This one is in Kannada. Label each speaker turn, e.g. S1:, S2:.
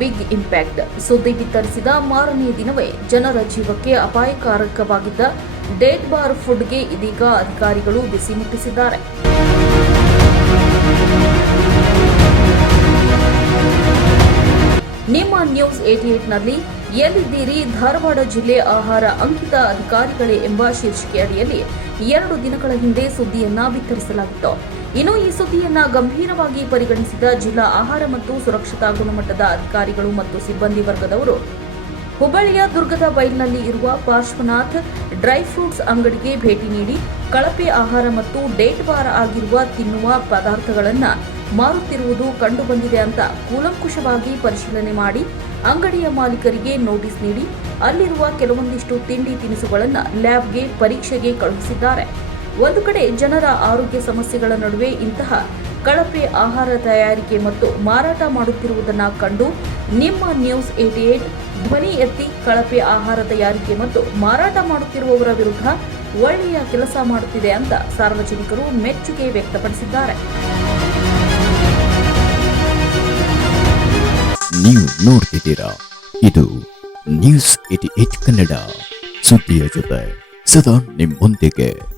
S1: Big impact. ಸುದ್ದಿ ಬಿತ್ತರಿಸಿದ ಮಾರನೇ ದಿನವೇ ಜನರ ಜೀವಕ್ಕೆ ಅಪಾಯಕಾರಕವಾಗಿದ್ದ ಡೇಟ್ ಬಾರ್ ಫುಡ್ಗೆ ಇದೀಗ ಅಧಿಕಾರಿಗಳು ಬಿಸಿ ಮುಟ್ಟಿಸಿದ್ದಾರೆ. ನಿಮ್ಮ ನ್ಯೂಸ್ ಏಟಿ ನಲ್ಲಿ ಎಲ್ಲಿದ್ದೀರಿ? ಧಾರವಾಡ ಜಿಲ್ಲೆ ಆಹಾರ ಅಂಕಿತ ಅಧಿಕಾರಿಗಳೇ ಎಂಬ ಶೀರ್ಷಿಕೆ ಅಡಿಯಲ್ಲಿ ಎರಡು ದಿನಗಳ ಹಿಂದೆ ಸುದ್ದಿಯನ್ನ ಬಿತ್ತರಿಸಲಾಗಿತ್ತು. ಇನ್ನು ಈ ಸುದ್ದಿಯನ್ನ ಗಂಭೀರವಾಗಿ ಪರಿಗಣಿಸಿದ ಜಿಲ್ಲಾ ಆಹಾರ ಮತ್ತು ಸುರಕ್ಷತಾ ಗುಣಮಟ್ಟದ ಅಧಿಕಾರಿಗಳು ಮತ್ತು ಸಿಬ್ಬಂದಿ ವರ್ಗದವರು, ಹುಬ್ಬಳ್ಳಿಯ ದುರ್ಗದ ಬೈಲ್ನಲ್ಲಿ ಇರುವ ಪಾರ್ಶ್ವನಾಥ್ ಡ್ರೈ ಫ್ರೂಟ್ಸ್ ಅಂಗಡಿಗೆ ಭೇಟಿ ನೀಡಿ, ಕಳಪೆ ಆಹಾರ ಮತ್ತು ಡೇಟ್ ಬಾರ್ ಆಗಿರುವ ತಿನ್ನುವ ಪದಾರ್ಥಗಳನ್ನು ಮಾರುತ್ತಿರುವುದು ಕಂಡುಬಂದಿದೆ ಅಂತ ಕೂಲಂಕುಷವಾಗಿ ಪರಿಶೀಲನೆ ಮಾಡಿ ಅಂಗಡಿಯ ಮಾಲೀಕರಿಗೆ ನೋಟಿಸ್ ನೀಡಿ ಅಲ್ಲಿರುವ ಕೆಲವೊಂದಿಷ್ಟು ತಿಂಡಿ ತಿನಿಸುಗಳನ್ನು ಲ್ಯಾಬ್ಗೆ ಪರೀಕ್ಷೆಗೆ ಕಳುಹಿಸಿದ್ದಾರೆ. ಒಂದು ಕಡೆ ಜನರ ಆರೋಗ್ಯ ಸಮಸ್ಯೆಗಳ ನಡುವೆ ಇಂತಹ ಕಳಪೆ ಆಹಾರ ತಯಾರಿಕೆ ಮತ್ತು ಮಾರಾಟ ಮಾಡುತ್ತಿರುವುದನ್ನು ಕಂಡು ನಿಮ್ಮ ನ್ಯೂಸ್ ಏಟಿ ಏಟ್ ಧ್ವನಿ ಎತ್ತಿ ಕಳಪೆ ಆಹಾರ ತಯಾರಿಕೆ ಮತ್ತು ಮಾರಾಟ ಮಾಡುತ್ತಿರುವವರ ವಿರುದ್ಧ ಒಳ್ಳೆಯ ಕೆಲಸ ಮಾಡುತ್ತಿದೆ ಅಂತ ಸಾರ್ವಜನಿಕರು ಮೆಚ್ಚುಗೆ ವ್ಯಕ್ತಪಡಿಸಿದ್ದಾರೆ.
S2: ನೀವು ನೋಡ್ತಿದ್ದೀರಾ? ಇದು ನ್ಯೂಸ್ ಏಟಿ ಏಟ್ ಕನ್ನಡ ಸುದ್ದಿಯ ಜೊತೆ. ಸದಾ ನಿಮ್ಮೊಂದಿಗೆ.